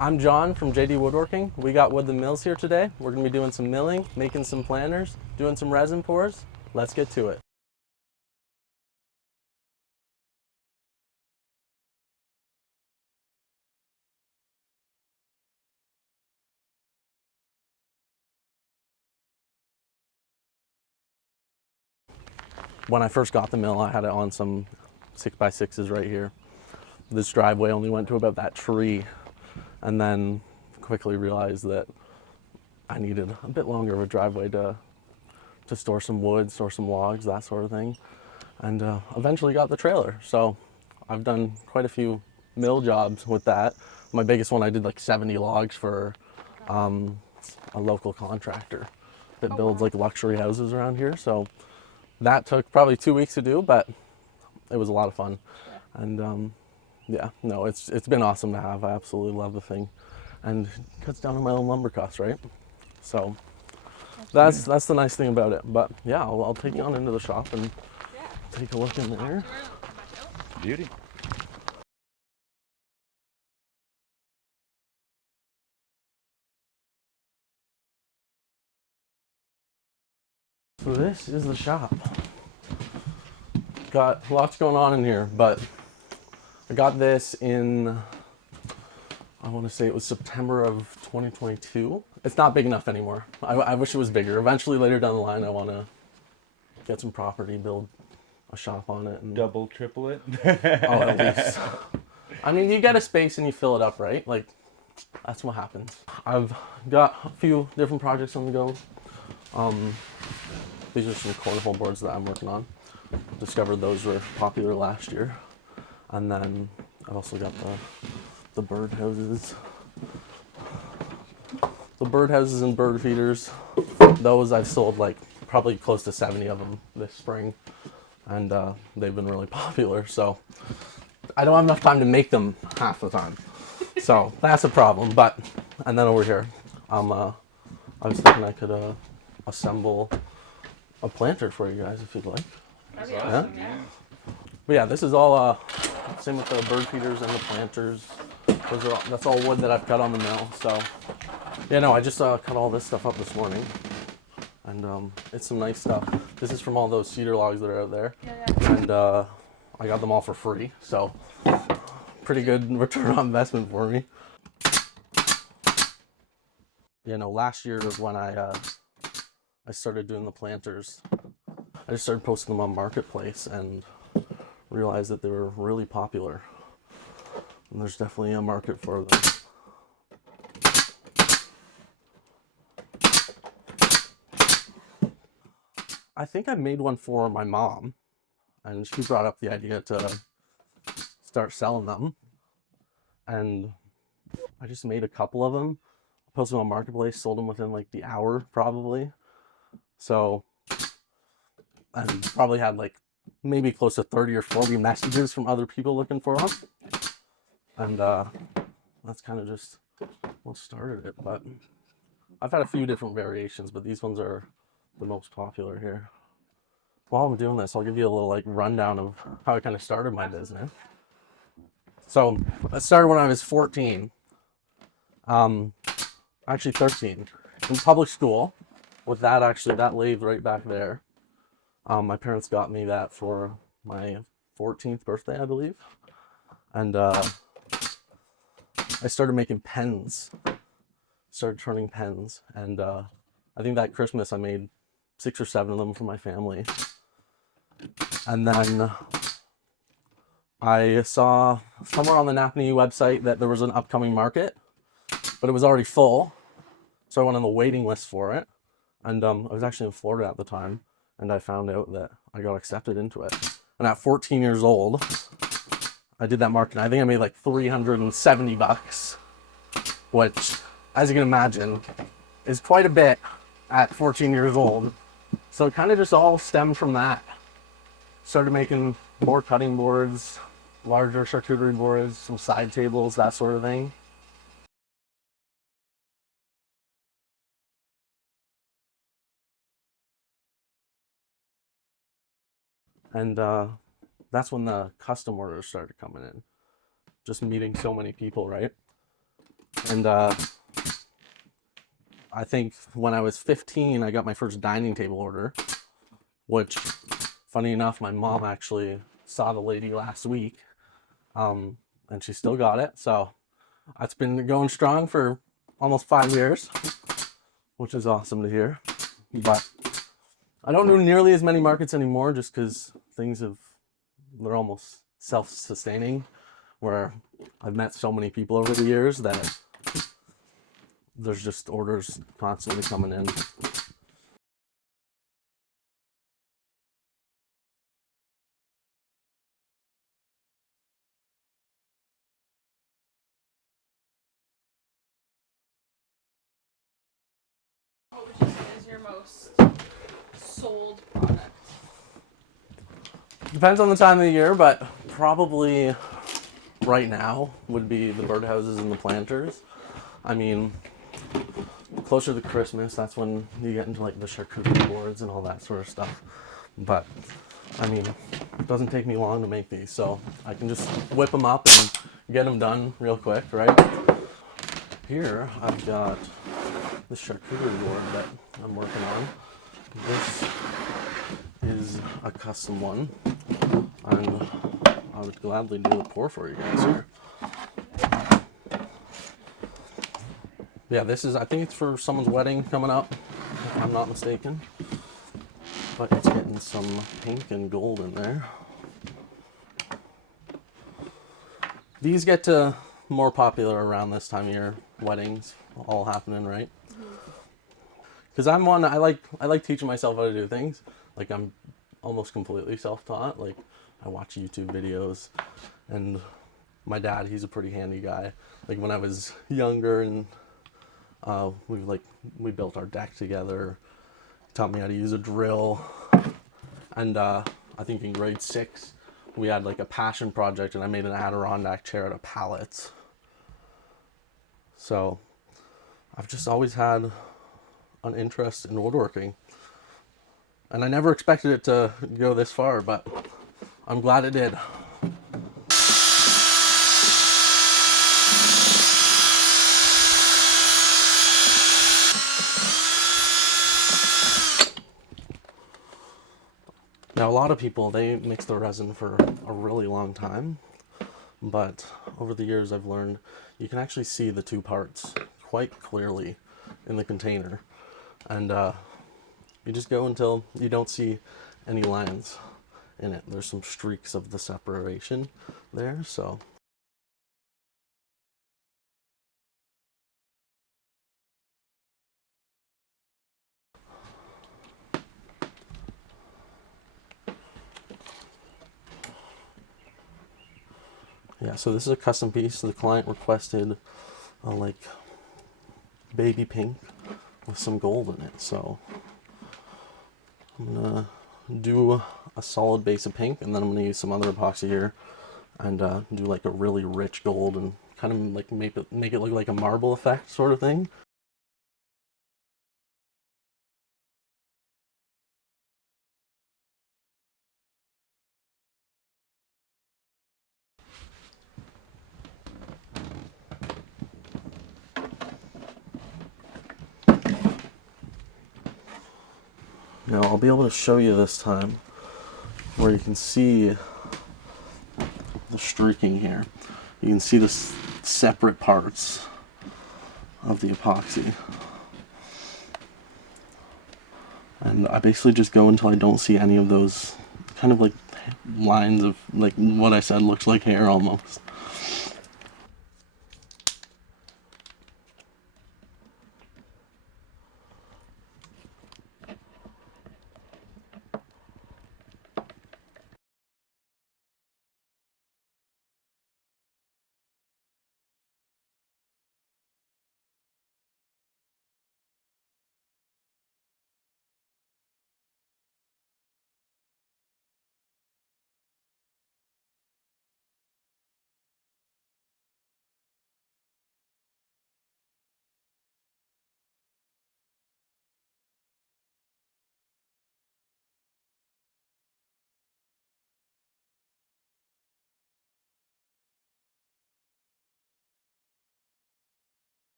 I'm John from JD Woodworking. We got Woodland Mills here today. We're going to be doing some milling, making some planters, doing some resin pours. Let's get to it. When I first got the mill, I had it on some 6x6s right here. This driveway only went to about that tree, and then quickly realized that I needed a bit longer of a driveway to store some wood, store some logs, that sort of thing. And eventually got the trailer. So I've done quite a few mill jobs with that. My biggest one, I did like 70 logs for a local contractor that builds like luxury houses around here. So that took probably 2 weeks to do, but it was a lot of fun. And yeah, no, it's been awesome to have. I absolutely love the thing, and it cuts down on my own lumber costs, right? So that's the nice thing about it. But yeah, I'll take you on into the shop and take a look in there. Beauty. So this is the shop. Got lots going on in here, but I got this in, I want to say it was September of 2022. It's not big enough anymore. I wish it was bigger. Eventually, later down the line, I want to get some property, build a shop on it. And Double, triple it. oh, at least. I mean, you get a space and you fill it up, right? Like, that's what happens. I've got a few different projects on the go. These are some cornhole boards that I'm working on. Discovered those were popular last year. And then I've also got the bird houses. The bird houses and bird feeders. Those I've sold like probably close to 70 of them this spring. And they've been really popular. So I don't have enough time to make them half the time. So that's a problem. But, and then over here, I was thinking I could assemble a planter for you guys if you'd like. That's Yeah? awesome, yeah. But yeah, this is all same with the bird feeders and the planters. That's all wood that I've cut on the mill. So yeah, no, I just cut all this stuff up this morning, and it's some nice stuff. This is from all those cedar logs that are out there, and I got them all for free. So pretty good return on investment for me. You know, last year was when I started doing the planters. I just started posting them on Marketplace and realized that they were really popular. And there's definitely a market for them. I think I made one for my mom, and she brought up the idea to start selling them. And I just made a couple of them, posted them on Marketplace, sold them within like the hour probably. So I probably had like maybe close to 30 or 40 messages from other people looking for them. And that's kind of just what started it. But I've had a few different variations, but these ones are the most popular here. While I'm doing this, I'll give you a little like rundown of how I kind of started my business. So I started when I was 14, actually 13, in public school. With that, actually, that lathe right back there. My parents got me that for my 14th birthday, I believe. And I started making pens. Started turning pens. And I think that Christmas I made 6 or 7 of them for my family. And then I saw somewhere on the NAPNE website that there was an upcoming market, but it was already full. So I went on the waiting list for it. And I was actually in Florida at the time, and I found out that I got accepted into it. And at 14 years old, I did that market. I think I made like $370, which, as you can imagine, is quite a bit at 14 years old. So it kind of just all stemmed from that. Started making more cutting boards, larger charcuterie boards, some side tables, that sort of thing. And that's when the custom orders started coming in. Just meeting so many people, right? And I think when I was 15, I got my first dining table order, which, funny enough, my mom actually saw the lady last week, and she still got it. So it's been going strong for almost 5 years, which is awesome to hear. But I don't do nearly as many markets anymore just because they're almost self-sustaining, where I've met so many people over the years that there's just orders constantly coming in. What would you say is your most sold product? Depends on the time of the year, but probably right now would be the birdhouses and the planters. I mean, closer to Christmas, that's when you get into like the charcuterie boards and all that sort of stuff. But I mean, it doesn't take me long to make these, so I can just whip them up and get them done real quick, right? Here I've got the charcuterie board that I'm working on. This is a custom one, and I would gladly do a pour for you guys here. Yeah, I think it's for someone's wedding coming up, if I'm not mistaken. But it's getting some pink and gold in there. These get to more popular around this time of year, weddings all happening, right? Because I like teaching myself how to do things. Like I'm almost completely self-taught. Like I watch YouTube videos, and my dad, he's a pretty handy guy. Like when I was younger and we built our deck together. He taught me how to use a drill, and I think in grade 6 we had like a passion project, and I made an Adirondack chair out of pallets. So I've just always had an interest in woodworking, and I never expected it to go this far, but I'm glad it did. Now, a lot of people, they mix the resin for a really long time, but over the years I've learned you can actually see the two parts quite clearly in the container, and you just go until you don't see any lines in it. There's some streaks of the separation there, so. Yeah, so this is a custom piece. The client requested a like baby pink with some gold in it. So I'm gonna do a solid base of pink, and then I'm gonna use some other epoxy here and do like a really rich gold and kind of like make it look like a marble effect sort of thing. Now I'll be able to show you this time where you can see the streaking here. You can see the separate parts of the epoxy. And I basically just go until I don't see any of those kind of like lines of like what I said looks like hair almost.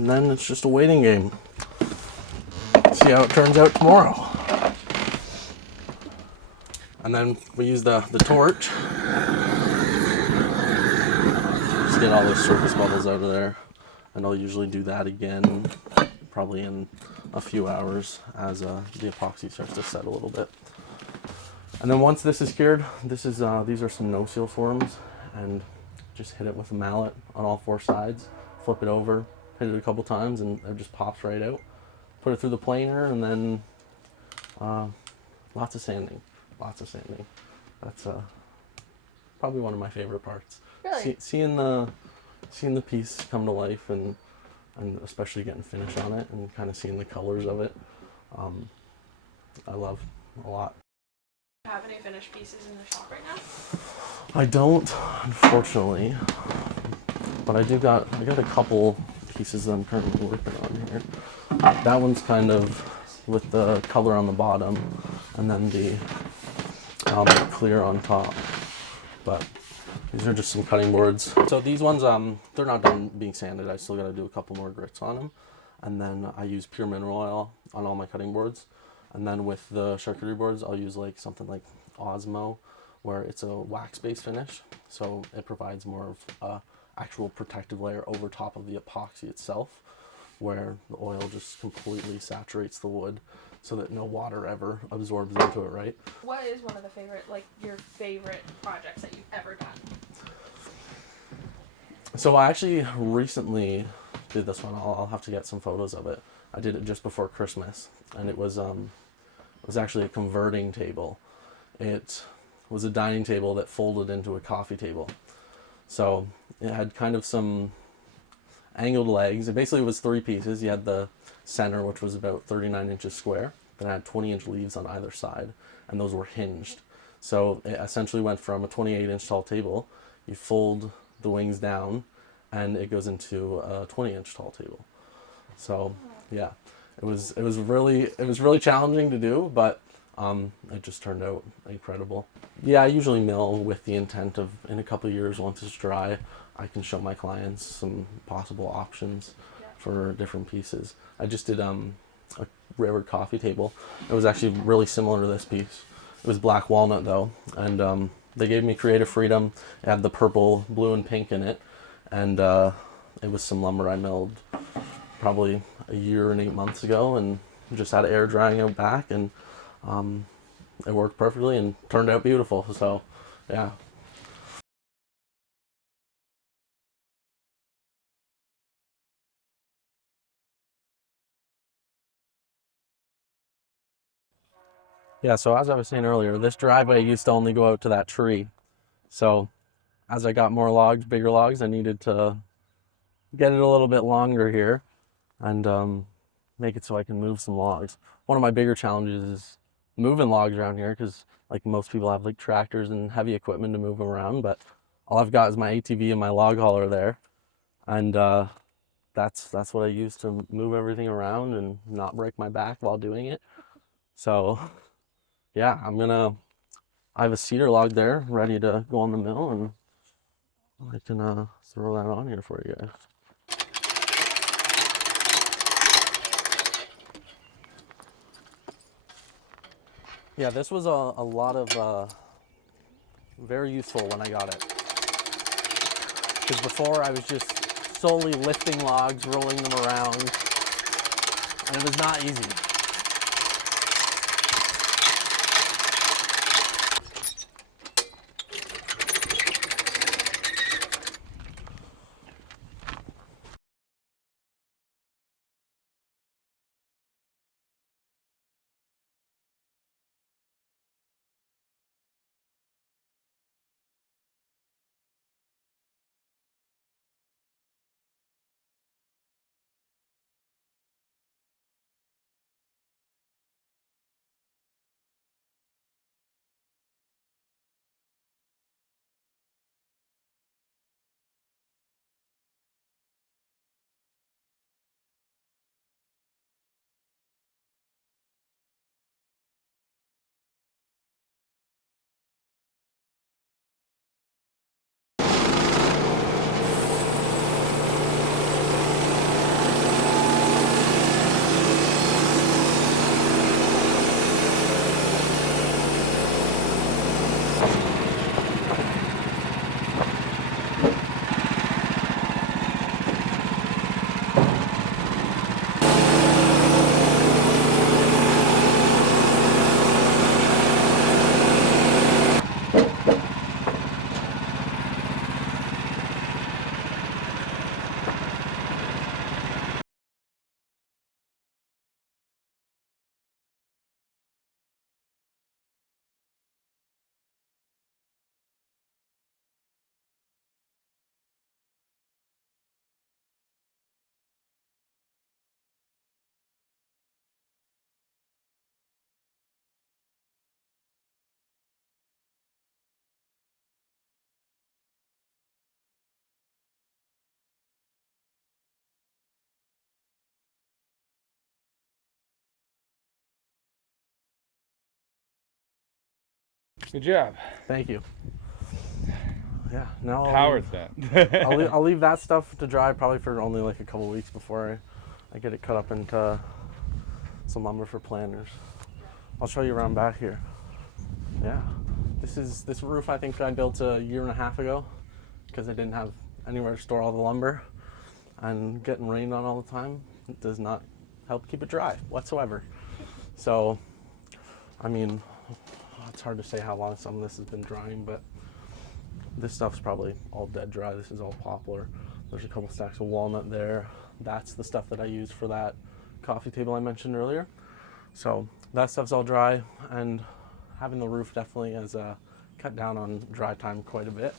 and then it's just a waiting game. See how it turns out tomorrow. And then we use the torch. Just get all those surface bubbles out of there. And I'll usually do that again, probably in a few hours as the epoxy starts to set a little bit. And then once this is cured, these are some no-seal forms, and just hit it with a mallet on all four sides, flip it over, hit it a couple times, and it just pops right out. Put it through the planer, and then lots of sanding. That's probably one of my favorite parts. Really? Seeing the piece come to life, and especially getting finish on it, and kind of seeing the colors of it, I love a lot. Do you have any finished pieces in the shop right now? I don't, unfortunately, but I got a couple pieces that I'm currently working on here. That one's kind of with the color on the bottom, and then the clear on top. But these are just some cutting boards. So these ones, they're not done being sanded. I still got to do a couple more grits on them, and then I use pure mineral oil on all my cutting boards. And then with the charcuterie boards, I'll use like something like Osmo, where it's a wax-based finish, so it provides more of a actual protective layer over top of the epoxy itself, where the oil just completely saturates the wood, so that no water ever absorbs into it. Right? What is one of the your favorite projects that you've ever done? So I actually recently did this one. I'll have to get some photos of it. I did it just before Christmas, and it was actually a converting table. It was a dining table that folded into a coffee table. So it had kind of some angled legs. It basically was three pieces. You had the center, which was about 39 inches square. Then it had 20-inch leaves on either side, and those were hinged. So it essentially went from a 28-inch tall table. You fold the wings down, and it goes into a 20-inch tall table. So yeah, it was really challenging to do, but it just turned out incredible. Yeah, I usually mill with the intent of, in a couple of years, once it's dry, I can show my clients some possible options for different pieces. I just did a railroad coffee table. It was actually really similar to this piece. It was black walnut though, and they gave me creative freedom. It had the purple, blue, and pink in it, and it was some lumber I milled probably a year and 8 months ago, and just had air drying out back, and it worked perfectly and turned out beautiful. So yeah. Yeah, so as I was saying earlier, this driveway used to only go out to that tree. So as I got more logs, bigger logs, I needed to get it a little bit longer here, and make it so I can move some logs. One of my bigger challenges is moving logs around here, because like most people have like tractors and heavy equipment to move them around, but all I've got is my ATV and my log hauler there, and that's what I use to move everything around and not break my back while doing it. So yeah, I have a cedar log there ready to go on the mill, and I can throw that on here for you guys. Yeah, this was a lot of very useful when I got it, because before I was just solely lifting logs, rolling them around, and it was not easy. Good job. Thank you. Yeah, now Power then. I'll leave that stuff to dry probably for only like a couple weeks before I get it cut up into some lumber for planters. I'll show you around back here. Yeah, this roof I think I built a year and a half ago because I didn't have anywhere to store all the lumber, and getting rained on all the time does not help keep it dry whatsoever. So, I mean, it's hard to say how long some of this has been drying, but this stuff's probably all dead dry. This is all poplar. There's a couple stacks of walnut there. That's the stuff that I used for that coffee table I mentioned earlier. So that stuff's all dry, and having the roof definitely has cut down on dry time quite a bit.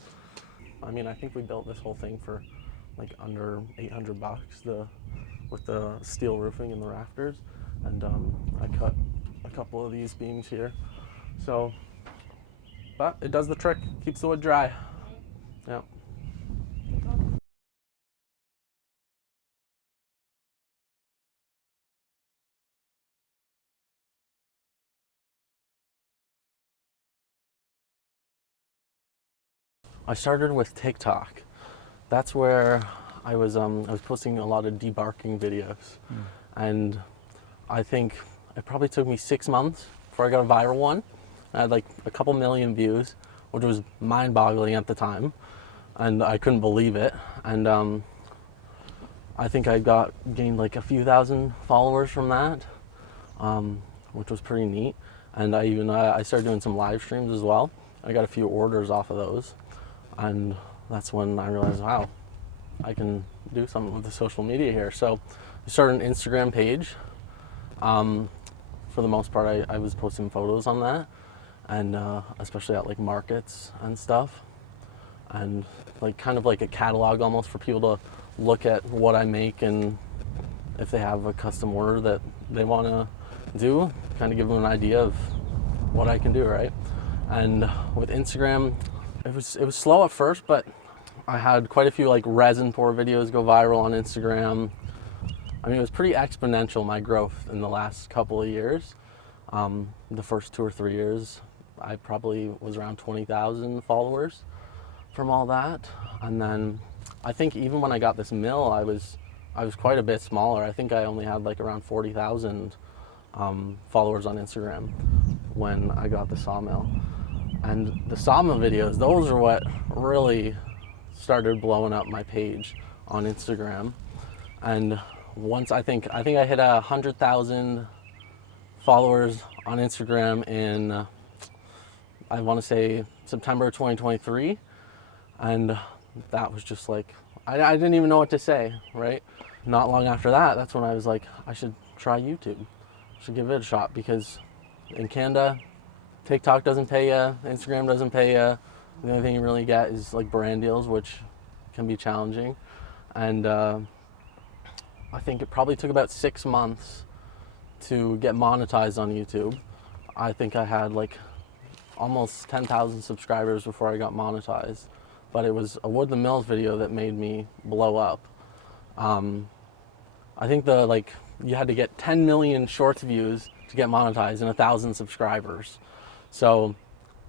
I mean, I think we built this whole thing for like under $800 with the steel roofing and the rafters, and I cut a couple of these beams here. So, but it does the trick, keeps the wood dry. Yeah. I started with TikTok. That's where I was posting a lot of debarking videos, and I think it probably took me 6 months before I got a viral one. I had like a couple million views, which was mind-boggling at the time, and I couldn't believe it. And I think I gained like a few thousand followers from that, which was pretty neat. And I started doing some live streams as well. I got a few orders off of those, and that's when I realized, wow, I can do something with the social media here. So I started an Instagram page. For the most part, I was posting photos on that, and especially at like markets and stuff, and like kind of like a catalog almost for people to look at what I make, and if they have a custom order that they want to do, kind of give them an idea of what I can do, right? And with Instagram, it was slow at first, but I had quite a few like resin pour videos go viral on Instagram. I mean, it was pretty exponential, my growth in the last couple of years. The first 2 or 3 years, I probably was around 20,000 followers from all that. And then I think even when I got this mill, I was quite a bit smaller. I think I only had like around 40,000 followers on Instagram when I got the sawmill. And the sawmill videos, those are what really started blowing up my page on Instagram. And once I think I hit 100,000 followers on Instagram in I want to say September 2023, and that was just like I didn't even know what to say, right? Not long after that, that's when I was like, I should try YouTube. I should give it a shot, because in Canada, TikTok doesn't pay you, Instagram doesn't pay you. The only thing you really get is like brand deals, which can be challenging. And I think it probably took about 6 months to get monetized on YouTube. I think I had like almost 10,000 subscribers before I got monetized, but it was a Woodland Mills video that made me blow up. I think you had to get 10 million shorts views to get monetized and 1,000 subscribers. So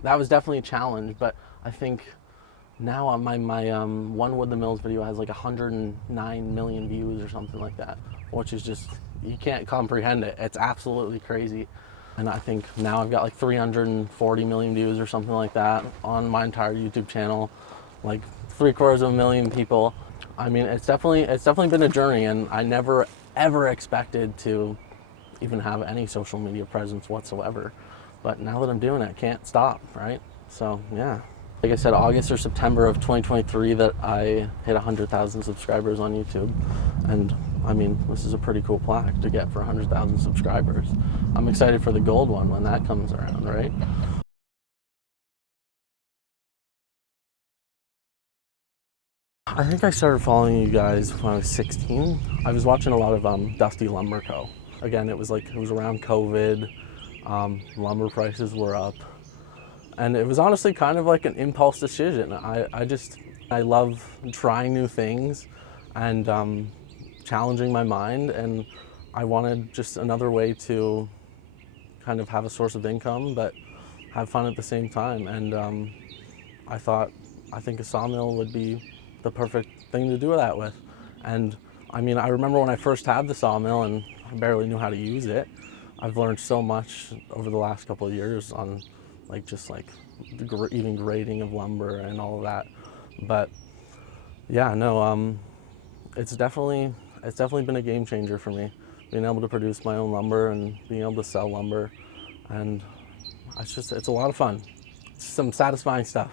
that was definitely a challenge, but I think now on my one Woodland Mills video has like 109 million views or something like that, which is just, you can't comprehend it. It's absolutely crazy. And I think now I've got like 340 million views or something like that on my entire YouTube channel, like 750,000 people. I mean, it's definitely been a journey, and I never ever expected to even have any social media presence whatsoever. But now that I'm doing it, I can't stop, right? So yeah. Like I said, August or September of 2023 that I hit 100,000 subscribers on YouTube. And I mean, this is a pretty cool plaque to get for 100,000 subscribers. I'm excited for the gold one when that comes around, right? I think I started following you guys when I was 16. I was watching a lot of Dusty Lumber Co. Again, it was around COVID. Lumber prices were up. And it was honestly kind of like an impulse decision. I love trying new things and challenging my mind, and I wanted just another way to kind of have a source of income, but have fun at the same time. And I think a sawmill would be the perfect thing to do that with. And I mean, I remember when I first had the sawmill and I barely knew how to use it. I've learned so much over the last couple of years on even grading of lumber and all of that. But yeah, no, it's definitely been a game changer for me, being able to produce my own lumber and being able to sell lumber, and it's a lot of fun. It's some satisfying stuff.